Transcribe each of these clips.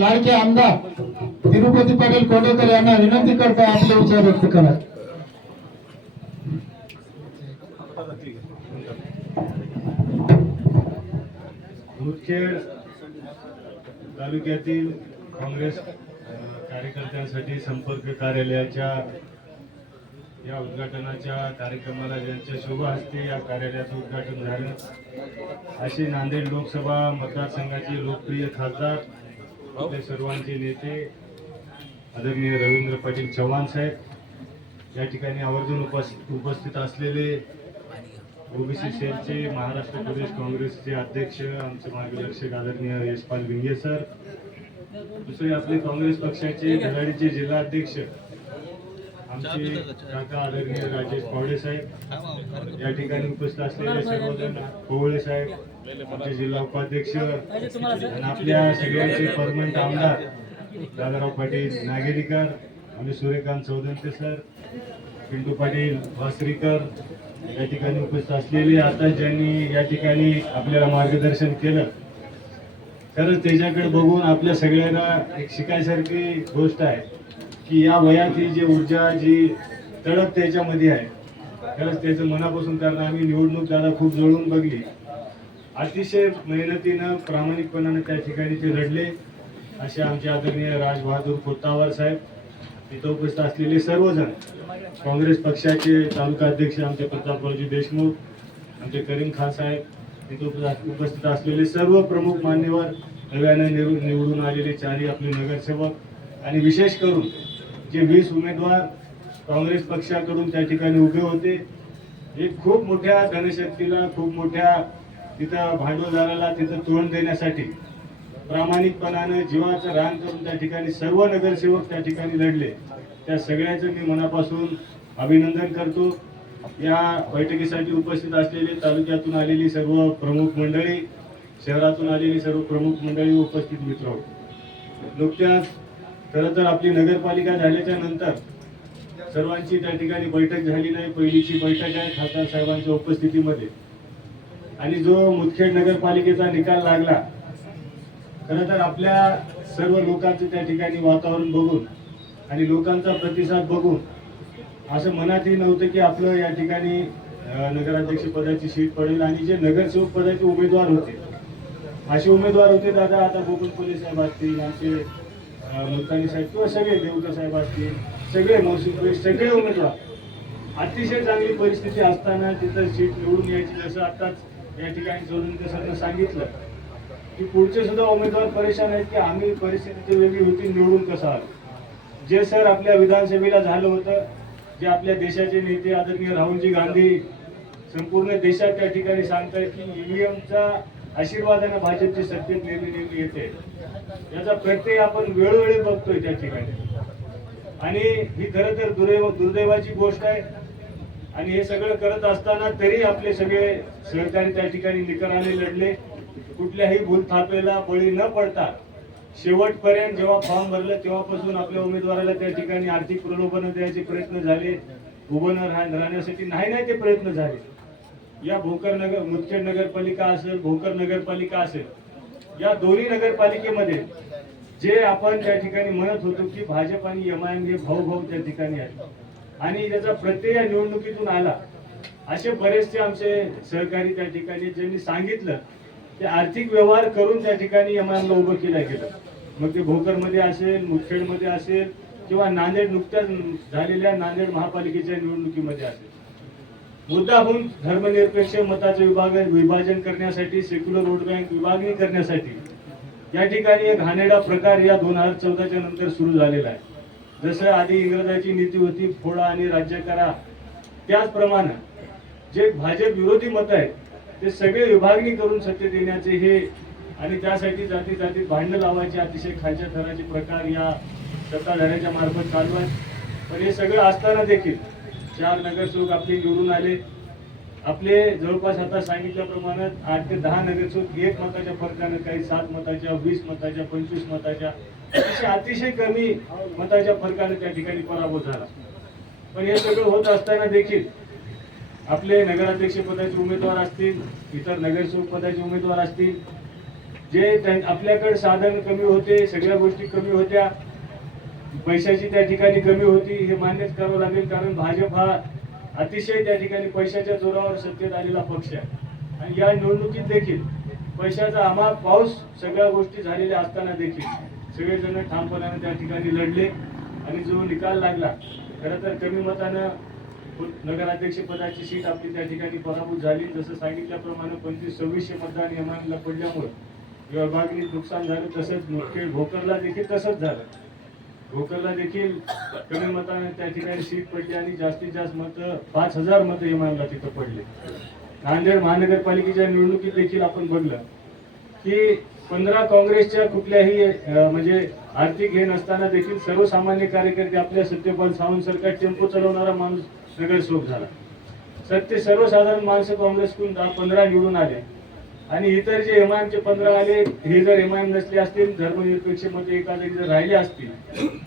लाडके आमदार तिरुपती पाटील कोंडेकर यांना विनंती करता आपले विचार व्यक्त करा. मुदखेड तालुक्यातील काँग्रेस कार्यकर्त्यांसाठी संपर्क कार्यालयाच्या या उद्घाटनाच्या कार्यक्रमाला ज्यांच्या शुभ हस्ते या कार्यालयाचं उद्घाटन झालं असे नांदेड लोकसभा मतदारसंघाचे लोकप्रिय खासदार आपले सर्वांचे नेते आदरणीय रवींद्र पाटील चव्हाण साहेब या ठिकाणी आवर्जून उपस्थित असलेले ओबीसी सेलचे महाराष्ट्र प्रदेश काँग्रेसचे अध्यक्ष आमचे मार्गदर्शक आदरणीय यशपाल विंगे सर, दुसरे आपले काँग्रेस पक्षाचे धडाडीचे जिल्हाध्यक्ष आमचे काका आदरणीय राजेश पावडे साहेब, या ठिकाणी उपस्थित असलेले सर्वजण कोवळे साहेब, आमचे जिल्हा उपाध्यक्ष आणि आपल्या सगळ्यांचे परमनंट आमदार दादाराव पाटील नागेरीकर, आम्ही सूर्यकांत चौधरी सर, पिंटू पाटील वासरीकर या ठिकाणी उपस्थित असलेले आता ज्यांनी या ठिकाणी आपल्याला मार्गदर्शन केलं, खरंच त्याच्याकडे बघून आपल्या सगळ्यांना एक शिकायसारखी गोष्ट आहे की या वयात ही जी ऊर्जा जी तडक त्याच्यामध्ये आहे, खरंच त्याचं मनापासून कारण आम्ही निवडणूक दादा खूप जवळून बघली, अतिशय मेहनतीनं प्रामाणिकपणानं त्या ठिकाणी ते लढले. असे आमचे आदरणीय राजबहादूर कोत्तावर साहेब, तिथं उपस्थित असलेले सर्वजण, काँग्रेस पक्षाचे तालुका अध्यक्ष आमचे प्रतापरावजी देशमुख, आमचे करीम खान साहेब, तिथं उपस्थित असलेले सर्व प्रमुख मान्यवर, नव्यानं निवडून आलेले चारही आपले नगरसेवक आणि विशेष करून जे 20 उमेदवार काँग्रेस पक्षाकडून त्या ठिकाणी उभे होते, एक खूप मोठ्या धनशक्तीला, खूप मोठ्या तिथं भांडवलदाराला तिथं तोंड देण्यासाठी प्रामाणिकपणानं जीवाचं रान करून त्या ठिकाणी सर्व नगरसेवक त्या ठिकाणी लढले. त्या सगळ्याचं मी मनापासून अभिनंदन करतो. या बैठकीसाठी उपस्थित असलेले तालुक्यातून आलेली सर्व प्रमुख मंडळी, शहरातून आलेली सर्व प्रमुख मंडळी, उपस्थित मित्र, नुकत्याच खरं तर आपली नगरपालिका झाल्याच्या नंतर सर्वांची त्या ठिकाणी बैठक झाली नाही. पहिलीची बैठक आहे खासदार साहेबांच्या उपस्थितीमध्ये आणि जो मुदखेड नगरपालिकेचा निकाल लागला, खरं तर आपल्या सर्व लोकांचं त्या ठिकाणी वातावरण बघून आणि लोकांचा प्रतिसाद बघून असं मनातही नव्हतं की आपलं या ठिकाणी नगराध्यक्ष पदाची सीट पडेल. आणि जे नगरसेवक पदाचे उमेदवार होते, असे उमेदवार होते दादा, आता गोकुलपुले साहेब असतील, आमचे मुलतानी साहेब किंवा सगळे देवकर साहेब असतील, सगळे महसूल सगळे उमेदवार अतिशय चांगली परिस्थिती असताना तिथं सीट निवडून यायची. जसं आताच या ठिकाणी चौधरी सरांना सांगितलं की पुढचे सुद्धा उमेदवार परेशान आहेत की आम्ही परिस्थिती वेगळी होती, निवडून कसं आलो. जे सर आपल्या विधानसभेला झालं होतं, जे आपल्या देशाचे नेते आदरणीय राहुलजी गांधी संपूर्ण देशात त्या ठिकाणी सांगतायत की ईव्हीएमचा आशीर्वादाने भाजपची सत्तेत नेहमी येते, याचा प्रत्यय आपण वेळोवेळी बघतोय त्या ठिकाणी. आणि ही खरं तर दुर्दैवाची गोष्ट आहे. आणि हे सगळं करत असताना तरी आपले सगळे सहकारी त्या ठिकाणी निकराने लढले, कुठल्याही भूलथापेला बळी न पडता शेवटपर्यंत. जेव्हा फॉर्म भरलं तेव्हापासून आपल्या उमेदवाराला त्या ठिकाणी आर्थिक प्रलोभन द्यायचे प्रयत्न झाले, उभं राहण्यासाठी नाही ते प्रयत्न झाले. या भोकर नगर मुदखेड नगरपालिका असेल, भोकर नगरपालिका असेल, या दोन्ही नगरपालिकेमध्ये जे आपण त्या ठिकाणी म्हणत होतो की भाजप आणि एमआयएम हे भाऊ त्या ठिकाणी आहेत आणि त्याचा प्रत्यय या निवडणुकीतून आला. असे बरेचसे आमचे सहकारी त्या ठिकाणी ज्यांनी सांगितलं ते आर्थिक व्यवहार करून त्या ठिकाणी एमआयएमला उभं केलं गेलं. मग ते भोकरमध्ये असेल, मुदखेडमध्ये असेल किंवा नांदेड नुकत्याच झालेल्या नांदेड महापालिकेच्या निवडणुकीमध्ये असेल. मुद्दा होऊन धर्मनिरपेक्ष मताचं विभाजन करण्यासाठी, सेक्युलर वोट बँक विभागणी करण्यासाठी या ठिकाणी एक घाणेरडा प्रकार या 2014च्या नंतर सुरू झालेला आहे. जसं आधी इंग्रजाची नीती होती फोडा आणि राज्य करा, त्याचप्रमाणे जे भाजप विरोधी मत आहेत ते सगळे विभागणी करून सत्तेत येण्याचे हे आणि त्यासाठी जाती जातीत भांडण लावायचे अतिशय खालच्या थराचे प्रकार या सत्ताधाऱ्याच्या मार्फत चालू आहेत. पण हे सगळं असताना देखील 4 नगरसेवक आपले निवडून आले. आपले जवळपास आता सांगितल्याप्रमाणे 8 ते 10 नगरसेवक 1 मताच्या फरकानं, काही 7 मताच्या, 20 मताच्या, 25 मताच्या, अतिशय कमी मताच्या फरकाने त्या ठिकाणी पराभव झाला. पण हे सगळं होत असताना देखील आपले नगराध्यक्ष पदाचे उमेदवार असतील, इतर नगरसेवक पदाचे उमेदवार असतील, आपल्याकडे साधन कमी होते, सगळ्या गोष्टी कमी होत्या, पैशाची त्या ठिकाणी कमी होती, हे मान्यच करावं लागेल. कारण भाजप हा अतिशय त्या ठिकाणी पैशाच्या जोरावर सत्तेत आलेला पक्ष आहे. आणि या निवडणुकीत देखील पैशाचा अमाप पाऊस सगळ्या गोष्टी झालेल्या असताना देखील सगळेजण ठामपणाने त्या ठिकाणी लढले आणि जो निकाल लागला, खरं तर कमी मतानं नगराध्यक्ष पदाची सीट आपली त्या ठिकाणी पराभूत झाली. जसं सांगितल्याप्रमाणे 2500-2600 मतदान एमआयएमला पडल्यामुळे विभागणीत नुकसान झालं. तसंच मुखेड भोकरला देखील तसंच झालं. भोकरला देखील कमी मताने त्या ठिकाणी सीट पडली आणि जास्तीत जास्त मतं 5000 मतं एमआयएमला तिथं पडले. नांदेड महानगरपालिकेच्या निवडणुकीत देखील आपण बघलं की 15 काँग्रेसच्या कुठल्याही म्हणजे आर्थिक हे नसताना देखील सर्वसामान्य कार्यकर्ते आपल्या सत्यपाल सावंत सरकार टेम्पो चालवणारा माणूस नगरसेवक झाला. सर्वसाधारण माणसं काँग्रेसकडून 15 निवडून आले आणि इतर जे एमआयएमचे 15 आले, हे जर एमआयएम नसले असतील, धर्मनिरपेक्ष मते एखादे जर राहिले असतील,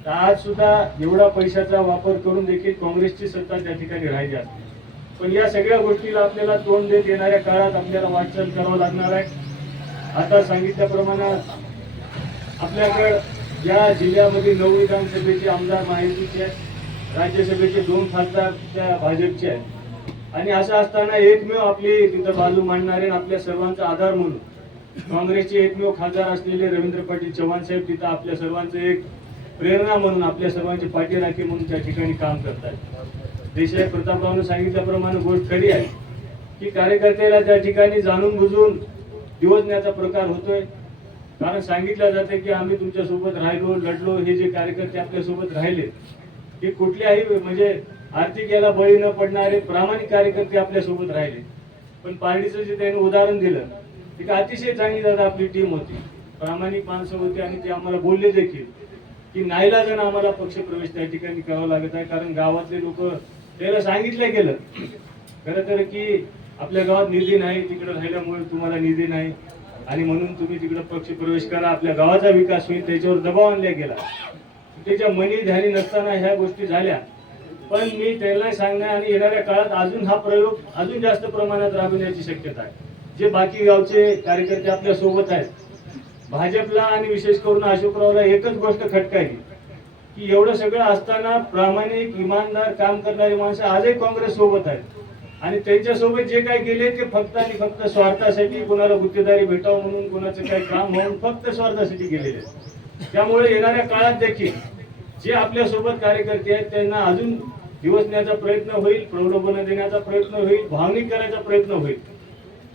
तर आज सुद्धा एवढा पैशाचा वापर करून देखील काँग्रेसची सत्ता त्या ठिकाणी राहिली असते. पण या सगळ्या गोष्टीला आपल्याला तोंड देत येणाऱ्या काळात आपल्याला वाटचाल करावं लागणार आहे. आता सांगितल्याप्रमाणे आपल्याकडे या जिल्ह्यामध्ये 9 विधानसभेचे आमदार महायुतीचे आहेत, राज्यसभेचे 2 खासदार त्या भाजपचे आहेत. आणि असं असताना एकमेव आपली तिथं बाजू मांडणारे आपल्या सर्वांचा आधार म्हणून काँग्रेसचे एकमेव खासदार असलेले रवींद्र पाटील चव्हाण साहेब तिथं आपल्या सर्वांचं एक प्रेरणा म्हणून, आपल्या सर्वांचे पाठीराखे म्हणून त्या ठिकाणी काम करतात. देशराज प्रतापरावने सांगितल्याप्रमाणे गोष्ट खरी आहे की कार्यकर्त्याला त्या ठिकाणी जाणून बुजून दिवसण्याचा प्रकार होतोय. कारण सांगितलं जाते की आम्ही तुमच्या सोबत राहिलो, लढलो. हे जे कार्यकर्ते आपल्या सोबत राहिले हे कुठल्याही म्हणजे आर्थिक याला बळी न पडणारे प्रामाणिक कार्यकर्ते आपल्या सोबत राहिले. पण पारडीचं जे त्याने उदाहरण दिलं की अतिशय चांगली दादा आपली टीम होती, प्रामाणिक माणसं होती आणि ते आम्हाला बोलले देखील की नाईलाजानं आम्हाला पक्षप्रवेश त्या ठिकाणी करावा लागत आहे. कारण गावातले लोक त्याला सांगितलं गेलं खरं तर की आपल्या गावात निधी नाही, तिकडे राहिल्यामुळे तुम्हाला निधी नाही आणि म्हणून तुम्ही तिकडे पक्षप्रवेश करा, आपल्या गावाचा विकास होईल, त्याच्यावर दबाव आणला गेला. त्याच्या मनी ध्यानी नसताना ह्या गोष्टी झाल्या. पण मी त्याला सांगणार आणि येणाऱ्या काळात अजून हा प्रयोग अजून जास्त प्रमाणात राबवण्याची शक्यता आहे. जे बाकी गावचे कार्यकर्ते आपल्या सोबत आहेत, भाजपला आणि विशेष करून अशोकरावला एकच गोष्ट खटकायली की एवढं सगळं असताना प्रामाणिक इमानदार काम करणारी माणसं आजही काँग्रेस सोबत आहेत आणि त्यांच्यासोबत जे काही केले ते फक्त आणि फक्त स्वार्थासाठी, कोणाला गुत्तेदारी भेटावं म्हणून, कोणाचं काही काम म्हणून फक्त स्वार्थासाठी गेलेले. त्यामुळे येणाऱ्या काळात देखील जे आपल्या सोबत कार्यकर्ते आहेत त्यांना अजून दिवसण्याचा प्रयत्न होईल, प्रलोभन देण्याचा प्रयत्न होईल, भावनिक करायचा प्रयत्न होईल.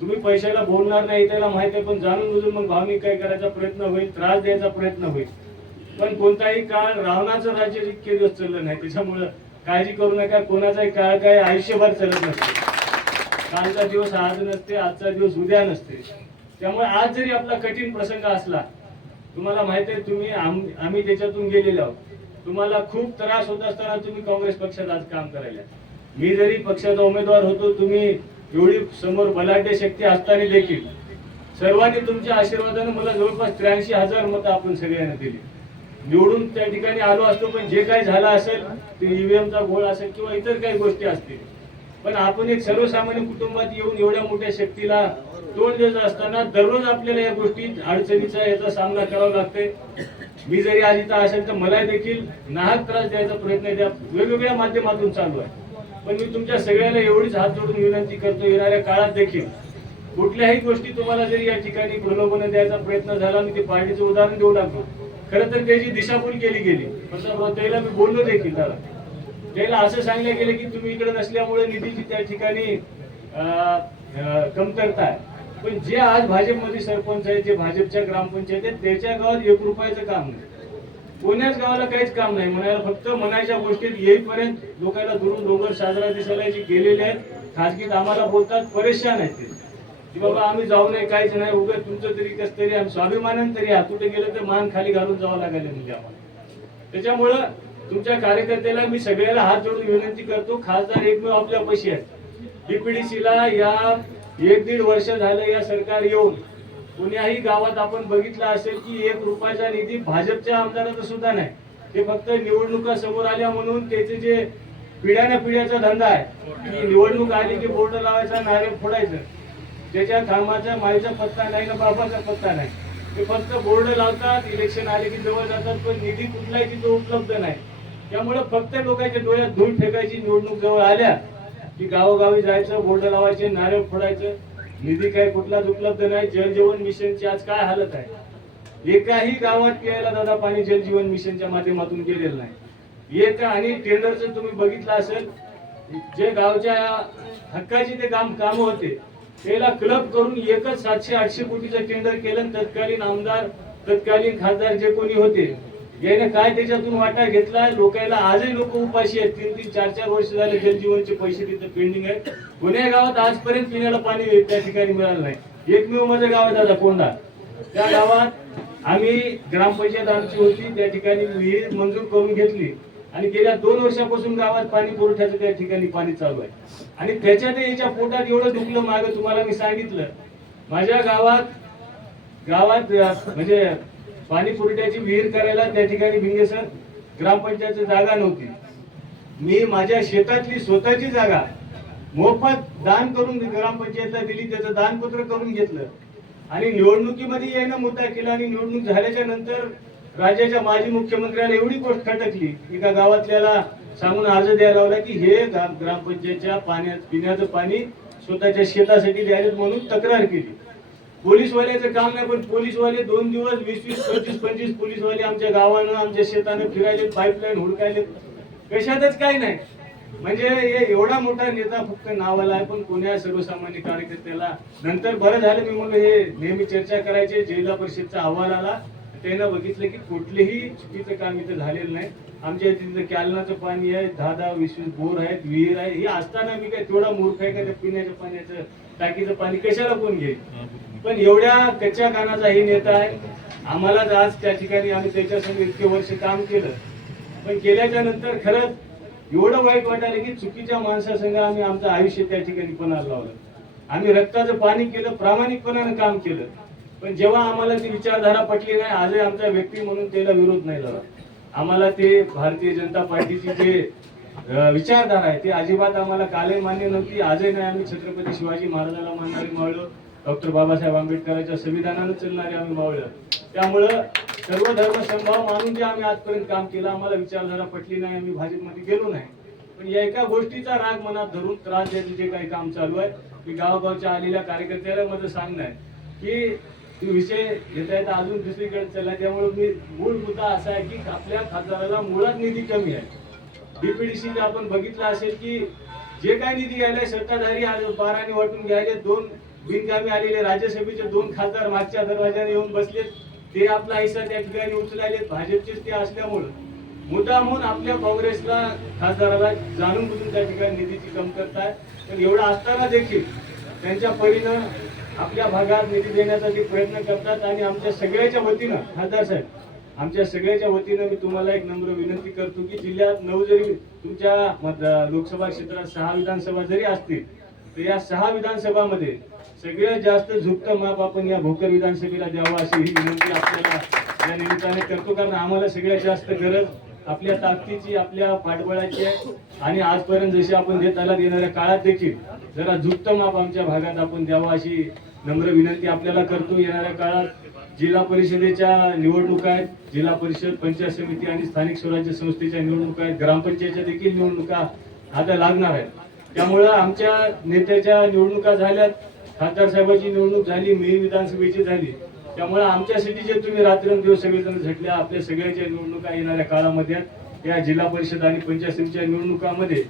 तुम्ही पैशाला बोलणार नाही त्याला माहिती आहे, पण जाणून बुजून मग भावनिक काय करायचा प्रयत्न होईल, त्रास द्यायचा प्रयत्न होईल. पण कोणताही काळ रावणाचं राज्य इतके दिवस चाललं नाही. त्याच्यामुळं काळजी करू नका. कोणाचाही काळ काय आयुष्यभर चालत नसते. कालचा दिवस आज नसते, आजचा दिवस उद्या नसते. त्यामुळे आज जरी आपला कठीण प्रसंग असला, तुम्हाला माहिती आहे तुम्ही आम्ही त्याच्यातून गेलेलो आहोत. तुम्हाला खूप त्रास होत असताना तुम्ही काँग्रेस पक्षात आज काम करायला. मी जरी पक्षाचा उमेदवार होतो, तुम्ही एवढी समोर बलाढ्य शक्ती असताना देखील सर्वांनी तुमच्या आशीर्वादाने मला जवळपास 83,000 मतं आपण सगळ्यांना दिली. निवडून त्या ठिकाणी आलो असतो, पण जे काही झालं असेल ते ईव्हीएमचा घोळ असेल किंवा इतर काही गोष्टी असतील, पण आपण एक सर्वसामान्य कुटुंबात येऊन एवढ्या मोठ्या शक्तीला तोंड देत असताना दररोज आपल्याला या गोष्टी अडचणीचा याचा सामना करावा लागतोय. मी जरी आज इथं असेल तर मला देखील नाहक त्रास द्यायचा प्रयत्न त्या वेगवेगळ्या माध्यमातून चालू आहे. पण मी तुमच्या सगळ्याला एवढीच हात जोडून विनंती करतो, येणाऱ्या काळात देखील कुठल्याही गोष्टी तुम्हाला जरी या ठिकाणी प्रलोभन द्यायचा प्रयत्न झाला, मी ते पार्टीचं उदाहरण देऊ लागलो. खरं तर त्याची दिशाभूल केली गेली. त्याला मी बोललो देखील, त्याला असं सांगलं गेलं की तुम्ही इकडे नसल्यामुळे निधीची त्या ठिकाणी कमतरता आहे. पण जे आज भाजपमध्ये सरपंच आहेत, जे भाजपच्या ग्रामपंचायत आहेत, त्याच्या गावात 1 रुपयाचं काम नाही. कोण्याच गावाला काहीच काम नाही. म्हणायला फक्त मनाच्या गोष्टीत येईपर्यंत लोकांना दुरून डोंगर साजरा दिसायला जे गेलेले आहेत, खासगीत आम्हाला बोलतात, परेशान आहेत ते की बाबा आम्ही जाऊ नये, काहीच नाही, उगाच तुमचं तरी कस तरी आम्ही स्वाभिमानानं तरी कुठे गेलं तर मान खाली घालून जावं लागेल म्हणजे आम्हाला. त्याच्यामुळं तुमच्या कार्यकर्त्याला मी सगळ्याला हात जोडून विनंती करतो, खासदार एकमेव आपल्या पैसे आहेत. डीपीडीसीला या 1-1.5 वर्ष झालं या सरकार येऊन कोण्याही गावात आपण बघितलं असेल की 1 रुपयाचा निधी भाजपच्या आमदाराचा सुद्धा नाही. ते फक्त निवडणुका समोर आल्या म्हणून त्याचे जे पिढ्याना पिढ्याचा धंदा आहे की निवडणूक आली की बोर्ड लावायचा, नारळ फोडायचं, त्याच्या कामाचा माईचा पत्ता नाही ना बाबाचा पत्ता नाही. ते फक्त बोर्ड लावतात, इलेक्शन आले की जवळ जातात, पण निधी कुठलाही तिथे उपलब्ध नाही. त्यामुळे फक्त लोकांच्या डोळ्यात धूळ फेकायची, निवडणूक जवळ आल्या की गावोगावी जायचं, बोर्ड लावायचे, नारळ फोडायचं. निधी काय कुठलाच उपलब्ध नाही. जल जीवन मिशनची आज काय हालत आहे. एकाही गावात प्यायला दादा पाणी जल जीवन मिशनच्या माध्यमातून गेलेलं नाही. आणि टेंडरचं तुम्ही बघितलं असेल, जे गावच्या हक्काची ते काम होते त्याला क्लब करून एकच 700-800 कोटीचं टेंडर केलं. तत्कालीन आमदार, तत्कालीन खासदार जे कोणी होते याने काय त्याच्यातून वाटा घेतला. लोकांना आजही लोक उपाशी आहेत. 3-3, 4-4 वर्ष झाले जलजीवनचे पैसे तिथे पेंडिंग आहेत. पुणे गावात आजपर्यंत पिण्याला पाणी त्या ठिकाणी मिळालं नाही. एकमेव माझं गाव आहे दादा कोंढा. त्या गावात आम्ही ग्रामपंचायत आमची होती, त्या ठिकाणी विहीर मंजूर करून घेतली आणि गेल्या 2 वर्षापासून गावात पाणी पुरवठ्याचं त्या ठिकाणी पाणी चालू आहे. आणि त्याच्यात याच्या पोटात एवढं दुखलं. मागे तुम्हाला मी सांगितलं, माझ्या गावात म्हणजे पाणी पुरवठ्याची विहीर करायला त्या ठिकाणी भिंगेसर ग्रामपंचायतची जागा नव्हती. मी माझ्या शेतातली स्वतःची जागा मोफत दान करून ग्रामपंचायतला दिली, त्याचं दानपत्र करून घेतलं आणि निवडणुकीमध्ये यानं मुद्दा केला. आणि निवडणूक झाल्याच्या नंतर राज्याच्या माजी मुख्यमंत्र्याला एवढी गोष्ट खटकली, एका गावातल्याला सांगून अर्ज द्यायला लावला की हे ग्रामपंचायतच्या पिण्याचं पाणी स्वतःच्या शेतासाठी द्यायला म्हणून तक्रार केली. पोलीसवाल्याचं काम नाही, पण पोलीसवाले 2 दिवस 20-25 पोलीसवाले आमच्या गावानं, आमच्या शेतानं फिरायले, पाईपलाईन हुडकायले, कशातच काय नाही. म्हणजे एवढा मोठा नेता फक्त नावाला आहे, पण कोण्या सर्वसामान्य कार्यकर्त्याला. नंतर बरं झालं, मी म्हणलं हे नेहमी चर्चा करायचे. जिल्हा परिषदचा अहवाल आला, त्यानं बघितलं की कुठलेही चुकीचं काम इथं झालेलं नाही. आमच्या तिथं कॅलनाचं पाणी आहे, 10-20 बोर आहेत, विहीर आहे. हे असताना मी काय तेवढा मूर्ख आहे का त्या पिण्याच्या पाण्याचं टाकीचं पाणी कशाला कोण घेईल. पण एवढ्या कच्च्या कानाचा हे नेता आहे. आम्हाला आज त्या ठिकाणी आम्ही त्याच्यासमोर इतके वर्ष काम केलं, पण केल्याच्या नंतर खरंच एवढं वाईट वाटायला की चुकीच्या माणसासंग आम्ही आमचं आयुष्य त्या ठिकाणी पणाला लावलं. आम्ही रक्ताचं पाणी केलं, प्रामाणिकपणानं काम केलं, पण जेव्हा आम्हाला ती विचारधारा पटली नाही, आजही आमचा व्यक्ती म्हणून त्याला विरोध नाही झाला. आम्हाला ते भारतीय जनता पार्टीची जे विचारधारा आहे ते अजिबात आम्हाला कालही मान्य नव्हती, आजही नाही. आम्ही छत्रपती शिवाजी महाराजांना मानणारी मावळं, डॉक्टर बाबासाहेब आंबेडकरांच्या संविधानानं चालणारे आम्ही मावळं. त्यामुळं सर्व धर्म समभाव मानून जे आम्ही आजपर्यंत काम केलं, आम्हाला विचारधारा पटली नाही, आम्ही भाजपमध्ये गेलो नाही. पण या एका गोष्टीचा राग मनात धरून त्रास द्यायचं जे काही काम चालू आहे, की गावागावच्या आलेल्या कार्यकर्त्याला माझं सांगणं आहे की विषय घेता येता अजून दुसरीकडे चालला. त्यामुळे मी मूळ मुद्दा असा आहे की आपल्या खासदाराला मुळात निधी कमी आहे. डीपीडीसी आपण बघितलं असेल की जे काही निधी आलाय सत्ताधारी आज बाराने वाटून घ्यायले. 2 बिनकामी आलेले राज्यसभेचे 2 खासदार मागच्या दरवाजाने येऊन बसलेत, ते आपला हिस्सा त्या ठिकाणी उचलायले. भाजपचेच ते असल्यामुळं मुद्दा म्हणून आपल्या काँग्रेसला खासदाराला जाणून बुजून त्या ठिकाणी निधीची कमतरता आहे. पण एवढं असताना देखील त्यांच्या परीनं आपल्या भागात निधी देण्याचा ते प्रयत्न करतात. आणि आमच्या सगळ्याच्या वतीनं खासदार साहेब, आमच्या सगळ्याच्या वतीनं मी तुम्हाला एक नम्र विनंती करतो की जिल्ह्यात 9 जरी तुमच्या लोकसभा क्षेत्रात 6 विधानसभा जरी असतील, तर या 6 विधानसभामध्ये सगळ्यात जास्त झुकतं माप आपण या भोकर विधानसभेला द्यावं अशी ही विनंती आपल्याला या निमित्ताने करतो. कारण आम्हाला सगळ्यात जास्त गरज आपल्या ताकदीची, आपल्या पाठबळाची आहे. आणि आजपर्यंत जशी आपण देत आला, येणाऱ्या काळात देखील जरा झुकतं माप आमच्या भागात आपण द्यावं अशी नम्र विनंती आपल्याला करतो. येणाऱ्या काळात जिल्हा परिषदेच्या निवडणुका आहेत, जिल्हा परिषद, पंचायत समिती आणि स्थानिक स्वराज्य संस्थेच्या निवडणुका आहेत, ग्रामपंचायतच्या देखील निवडणुका आता लागणार आहेत. त्यामुळं आमच्या नेत्याच्या निवडणुका झाल्यात, खासदार साहेबांची निवडणूक झाली, मी विधानसभेची झाली. त्यामुळे आमच्यासाठी जे तुम्ही रात्रंदिवस सगळेजण झटल्या, आपल्या सगळ्याच्या निवडणुका येणाऱ्या काळामध्ये या जिल्हा परिषद आणि पंचायत समितीच्या निवडणुकामध्ये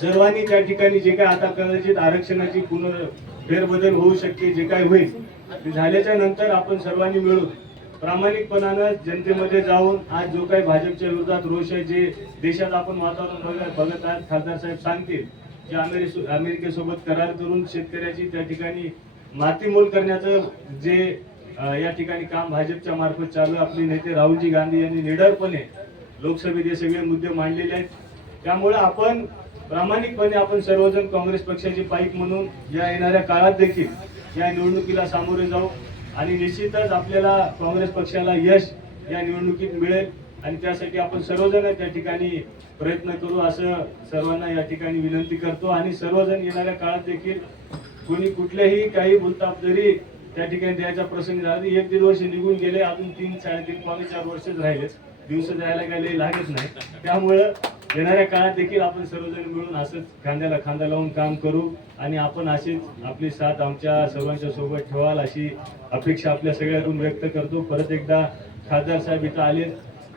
सर्वांनी त्या ठिकाणी जे काही आता कदाचित आरक्षणाची फेरबदल होऊ शकते, जे काही होईल ते झाल्याच्या नंतर आपण सर्वांनी मिळून प्रामाणिकपणानं जनतेमध्ये जाऊन आज जो काही भाजपच्या विरोधात रोष आहे, जे देशात आपण वातावरण बघत आहात, खासदार साहेब सांगतील की अमेरिकेसोबत करार करून शेतकऱ्याची त्या ठिकाणी मातीमोल करण्याचं जे या ठिकाणी काम भाजपच्या मार्फत चालू आहे. आपले नेते राहुलजी गांधी यांनी निडरपणे लोकसभेत हे सगळे मुद्दे मांडलेले आहेत. त्यामुळे आपण प्रामाणिकपणे आपण सर्वजण काँग्रेस पक्षाची पाईक म्हणून या येणाऱ्या काळात देखील या निवडणुकीला सामोरे जाऊ. आणि निश्चितच आपल्याला काँग्रेस पक्षाला यश या निवडणुकीत मिळेल आणि त्यासाठी आपण सर्वजण त्या ठिकाणी प्रयत्न करू असं सर्वांना या ठिकाणी विनंती करतो. आणि सर्वजण येणाऱ्या काळात देखील कोणी कुठल्याही काही बोलता जरी त्या ठिकाणी द्यायचा प्रसंग झाला. 1-1.5 वर्ष निघून गेले, अजून 3-3.5 पावणे 4 वर्षच राहिले. दिवस जायला काही लागत नाही. त्यामुळं येणाऱ्या काळात देखील आपण सर्वजण मिळून असंच खांद्याला खांदा लावून काम करू आणि आपण अशीच आपली साथ आमच्या सर्वांच्या सोबत ठेवाल अशी अपेक्षा आपल्या सगळ्यातून व्यक्त करतो. परत एकदा खासदार साहेब इथं आले.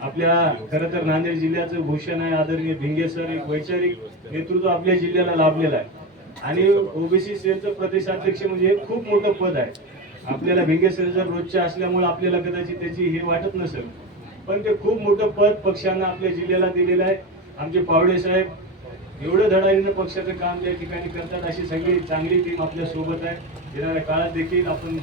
आपल्या खरं तर नांदेड जिल्ह्याचं भूषण आहे आदरणीय भिंगे सर. एक वैचारिक नेतृत्व आपल्या जिल्ह्याला लाभलेलं आहे आणि ओबीसी सेलचं प्रदेशाध्यक्ष म्हणजे हे खूप मोठं पद आहे. आपल्याला भिंगे सर जर रोजच्या असल्यामुळे आपल्याला कदाचित त्याची हे वाटत नसेल, पण ते खूप मोठं पद पक्षानं आपल्या जिल्ह्याला दिलेलं आहे. आमचे पावडे साहेब एवढं धडाडीनं पक्षाचं काम त्या ठिकाणी करतात. अशी सगळी चांगली टीम आपल्या सोबत आहे. येणाऱ्या काळात देखील आपण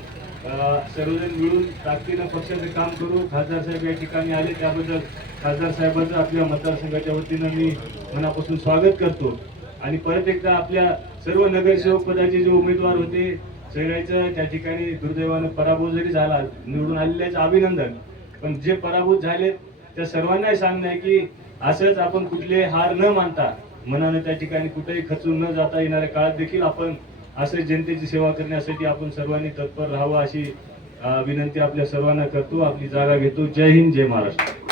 सर्वजण मिळून ताकदीनं पक्षाचं काम करू. खासदार साहेब या ठिकाणी आले त्याबद्दल खासदार साहेबांचं आपल्या मतदारसंघाच्या वतीनं मी मनापासून स्वागत करतो. आणि परत एकदा आपल्या सर्व नगरसेवक पदाचे जे उमेदवार होते सगळ्याचं त्या ठिकाणी दुर्दैवानं पराभव जरी झाला, निवडून आलेल्याचं अभिनंदन, पण जे पराभूत झाले त्या सर्वांनाही सांगणं आहे की असंच आपण कुठले हार न मानता मनानं त्या ठिकाणी कुठेही खचून न जाता येणाऱ्या काळात देखील आपण असं जनतेची सेवा करण्यासाठी आपण सर्वांनी तत्पर राहावं अशी विनंती आपल्या सर्वांना करतो. आपली जागा घेतो. जय हिंद, जय महाराष्ट्र.